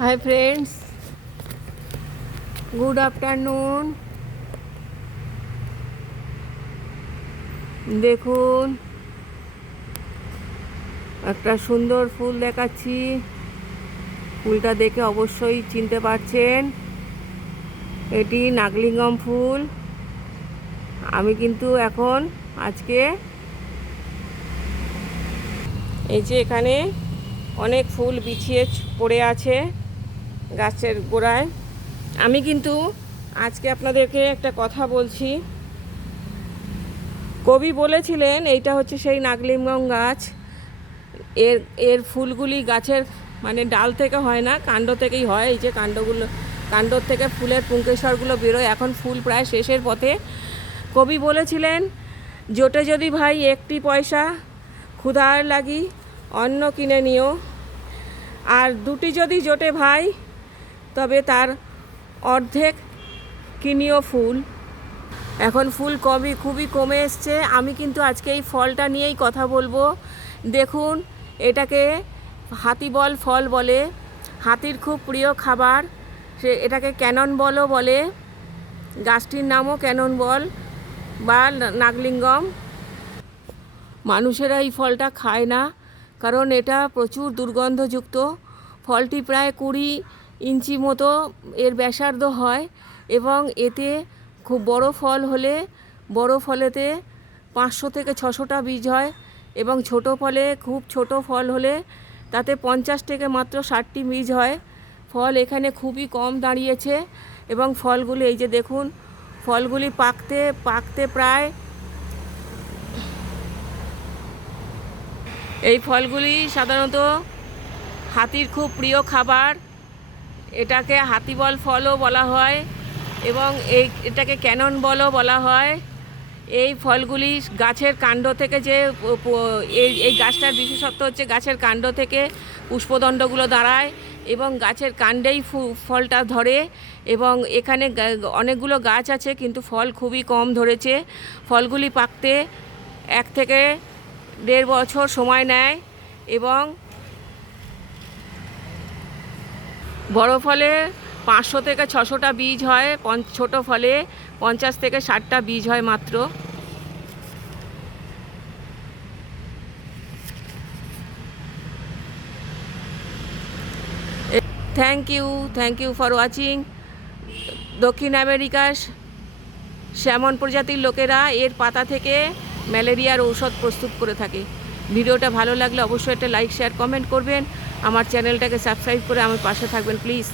Hi friends, good afternoon. দেখুন, একটা সুন্দর ফুল দেখাচ্ছি। ফুলটা দেখে অবশ্যই চিনতে পারছেন, এটি নাগলিঙ্গম ফুল। আমি কিন্তু এখন আজকে এই যে এখানে অনেক ফুল বিছিয়ে পড়ে আছে গাছের গোড়ায়। আমি কিন্তু আজকে আপনাদেরকে একটা কথা বলছি। কবি বলেছিলেন এইটা হচ্ছে সেই নাগলিঙ্গম গাছ। এর এর ফুলগুলি গাছের মানে ডাল থেকে হয় না, কাণ্ড থেকেই হয়। এই যে কাণ্ডর থেকে ফুলের পুংকেশরগুলো বেরোয়। এখন ফুল প্রায় শেষের পথে। কবি বলেছিলেন, জোটে যদি ভাই একটি পয়সা, ক্ষুধার লাগি অন্ন কিনে নিও। আর দুটি যদি জোটে ভাই, তবে তার অর্ধেক কিনিও ফুল। এখন ফুল খুবই কমে এসছে। আমি কিন্তু আজকে এই ফলটা নিয়েই কথা বলবো। দেখুন, এটাকে হাতিবল ফল বলে। হাতির খুব প্রিয় খাবার। এটাকে ক্যানন বলও বলে। গাছটির নামও ক্যানন বল বা নাগলিঙ্গম। মানুষেরা এই ফলটা খায় না, কারণ এটা প্রচুর দুর্গন্ধযুক্ত। ফলটি প্রায় 20 ইঞ্চি মতো এর ব্যাসার্ধ হয়, এবং এতে খুব বড় ফল হলে, বড় ফলেতে 500 থেকে 600টা বীজ হয়, এবং ছোট ফলে, খুব ছোট ফল হলে তাতে 50 থেকে মাত্র 60টি বীজ হয়। ফল এখানে খুবই কম দাঁড়িয়েছে, এবং ফলগুলি এই যে দেখুন, ফলগুলি পাকতে প্রায়, এই ফলগুলি সাধারণত হাতির খুব প্রিয় খাবার। এটাকে হাতিবল ফলও বলা হয়, এবং এটাকে ক্যানন বলও বলা হয়। এই ফলগুলি গাছের কাণ্ড থেকে যে এই গাছটার বিশেষত্ব হচ্ছে গাছের কাণ্ড থেকে পুষ্পদণ্ডগুলো দাঁড়ায়, এবং গাছের কাণ্ডেই ফলটা ধরে। এবং এখানে অনেকগুলো গাছ আছে, কিন্তু ফল খুবই কম ধরেছে। ফলগুলি পাকতে 1 থেকে 1.5 বছর সময় নেয়, এবং বড় ফলে 500 থেকে 600টা বীজ হয়, ছোট ফলে 50 থেকে 60টা বীজ হয় মাত্র। Thank you for watching. দক্ষিণ আমেরিকার স্যামন প্রজাতির লোকেরা এর পাতা থেকে ম্যালেরিয়ার ঔষধ প্রস্তুত করে থাকে। ভিডিওটা ভালো লাগলে অবশ্যই একটা লাইক, শেয়ার, কমেন্ট করবেন। আমার চ্যানেলটাকে সাবস্ক্রাইব করে আমার পাশে থাকবেন প্লিজ।